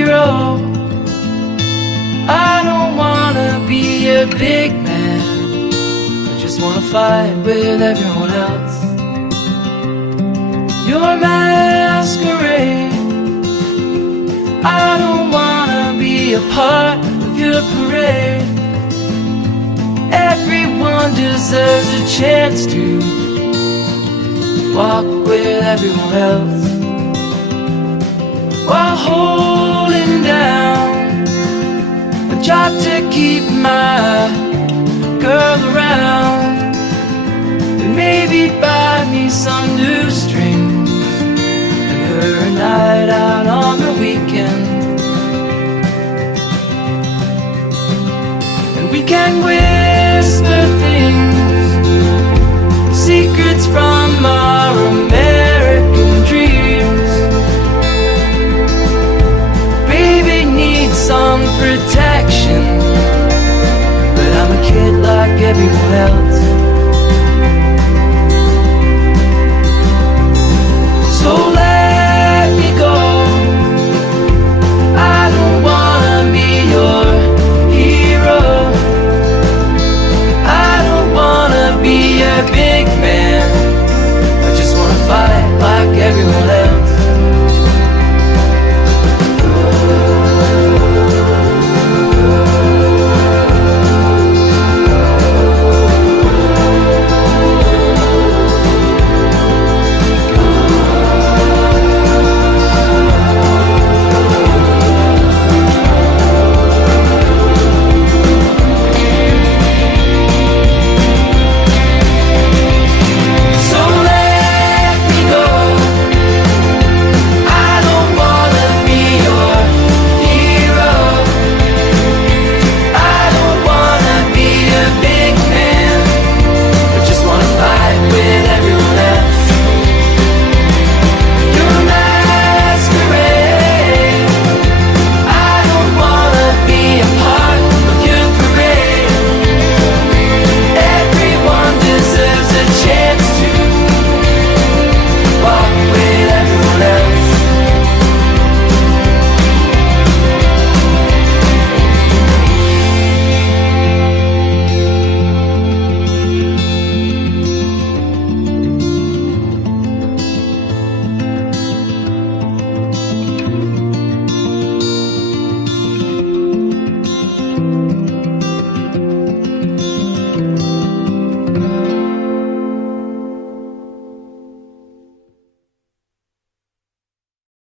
hero. I don't wanna be a big man, I just wanna fight with everyone else. Your masquerade, I don't wanna be a part of your parade. Everyone deserves a chance to walk with everyone else, while holding down a job to keep my girl around, and maybe buy me some new strings and her a night out on the weekend. And we can whisper things, secrets from our American dreams. Baby needs some protection, but I'm a kid like everyone else.